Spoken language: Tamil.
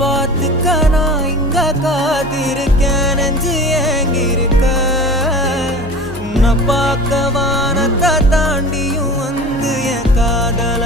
பார்த்துக்க நான் இங்க காத்திருக்கேன் நெஞ்சு ஏங்கிருக்க உன்னை பார்க்க வானத்தை தாண்டியும் வந்து என் காதல